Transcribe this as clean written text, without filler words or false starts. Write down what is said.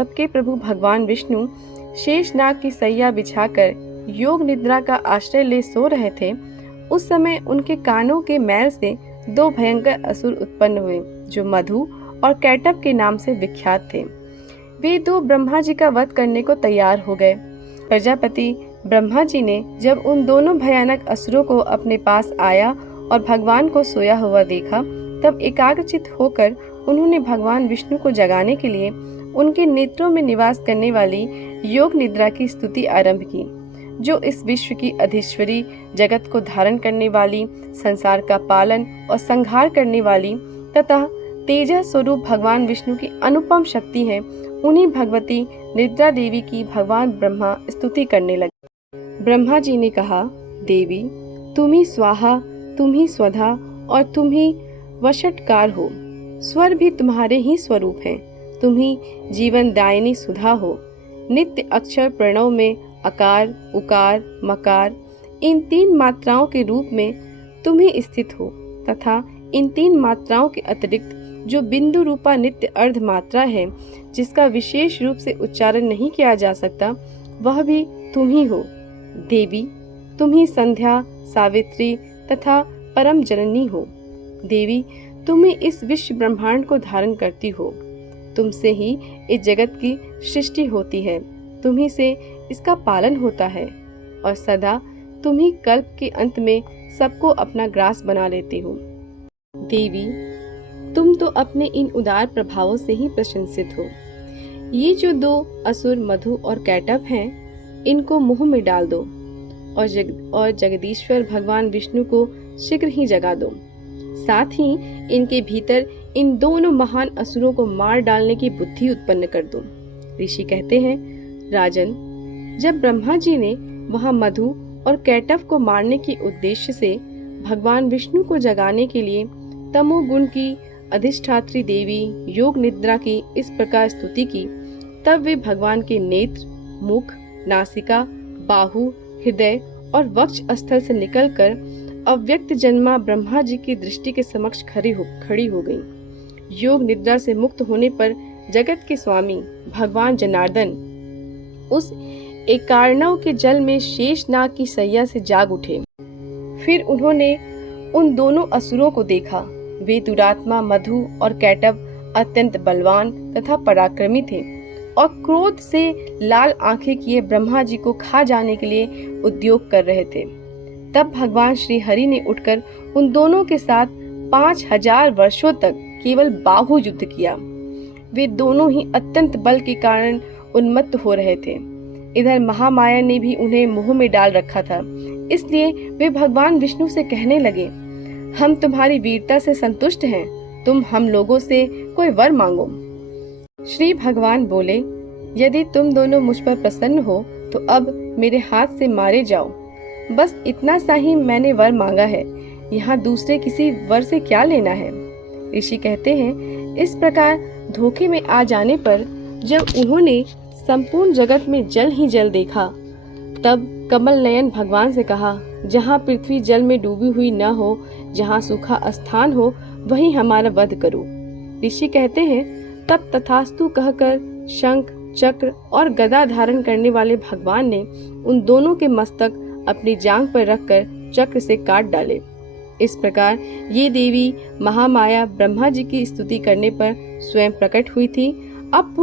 सबके प्रभु भगवान विष्णु शेषनाग की सैया बिछाकर योग निद्रा का आश्रय ले सो रहे थे, उस समय उनके कानों के मैल से दो भयंकर असुर उत्पन्न हुए जो मधु और कैटभ के नाम से विख्यात थे। वे दो ब्रह्मा जी का वध करने को तैयार हो गए। प्रजापति ब्रह्मा जी ने जब उन दोनों भयानक असुरों को अपने पास आया और भगवान को सोया हुआ देखा, तब एकाग्रचित होकर उन्होंने भगवान विष्णु को जगाने के लिए उनके नेत्रों में निवास करने वाली योग निद्रा की स्तुति आरंभ की, जो इस विश्व की अधीश्वरी, जगत को धारण करने वाली, संसार का पालन और संहार करने वाली तथा तेजस स्वरूप भगवान विष्णु की अनुपम शक्ति है। उन्हीं भगवती निद्रा देवी की भगवान ब्रह्मा स्तुति करने लगे। ब्रह्मा जी ने कहा, देवी तुम ही स्वाहा, तुम ही स्वधा और तुम ही वशटकार हो। स्वर भी तुम्हारे ही स्वरूप हैं। तुम ही जीवन दायिनी सुधा हो। नित्य अक्षर प्रणव में अकार, उकार, मकार इन तीन मात्राओं के रूप में तुम ही स्थित हो तथा इन तीन मात्राओं के अतिरिक्त जो बिंदु रूपा नित्य अर्ध मात्रा है, जिसका विशेष रूप से उच्चारण नहीं किया जा सकता, वह भी तुम ही हो। देवी तुम ही संध्या, सावित्री तथा परम जननी हो। देवी तुम ही इस विश्व ब्रह्मांड को धारण करती हो। तुमसे ही इस जगत की सृष्टि होती है, तुम ही से इसका पालन होता है और सदा तुम ही कल्प के अंत में सबको अपना ग्रास बना लेती हो। देवी तुम तो अपने इन उदार प्रभावों से ही प्रशंसित हो। ये जो दो असुर मधु और कैटभ हैं, इनको मुंह में डाल दो और जगदीश्वर भगवान विष्णु को शीघ्र ही जगा दो। साथ ही इनके भीतर इन दोनों महान असुरों को मार डालने की बुद्धि उत्पन्न कर दो। ऋषि कहते हैं, राजन, जब ब्रह्मा जी ने वहां मधु और कैटभ को मारने के उद्देश्य से भगवान विष्णु को जगाने के लिए तमोगुण की अधिष्ठात्री देवी योग निद्रा की इस प्रकार स्तुति की, तब वे भगवान के नेत्र, मुख, नासिका, बाहु, हृदय और वक्ष स्थल से निकलकर अव्यक्त जन्मा ब्रह्मा जी की दृष्टि के समक्ष खड़ी हो गई। योग निद्रा से मुक्त होने पर जगत के स्वामी भगवान जनार्दन उस एकार्णव के जल में शेषनाग की सैया से जाग उठे। फिर उन्होंने उन दोनों असुरों को देखा। वे दुरात्मा मधु और कैटभ अत्यंत बलवान तथा पराक्रमी थे और क्रोध से लाल आंखें किए ब्रह्मा जी को खा जाने के लिए उद्योग कर रहे थे। तब भगवान श्री हरि ने उठकर उन दोनों के साथ 5000 वर्षों तक केवल बाहु युद्ध किया। वे दोनों ही अत्यंत बल के कारण उन्मत्त हो रहे थे। इधर महामाया ने भी उन्हें मुंह में डाल रखा था, इसलिए वे भगवान विष्णु से कहने लगे, हम तुम्हारी वीरता से संतुष्ट हैं, तुम हम लोगों से कोई वर मांगो। श्री भगवान बोले, यदि तुम दोनों मुझ पर प्रसन्न हो तो अब मेरे हाथ से मारे जाओ। बस इतना सा ही मैंने वर मांगा है, यहाँ दूसरे किसी वर से क्या लेना है। ऋषि कहते हैं, इस प्रकार धोखे में आ जाने पर जब उन्होंने संपूर्ण जगत में जल ही जल देखा, तब कमल नयन भगवान से कहा, जहाँ पृथ्वी जल में डूबी हुई न हो, जहाँ सूखा स्थान हो, वहीं हमारा वध करो। ऋषि कहते हैं, तब तथास्तु कहकर शंख, चक्र और गदा धारण करने वाले भगवान ने उन दोनों के मस्तक अपनी जांघ पर रखकर चक्र से काट डाले। इस प्रकार ये देवी महामाया ब्रह्मा जी की स्तुति करने पर स्वयं प्रकट हुई थी। अब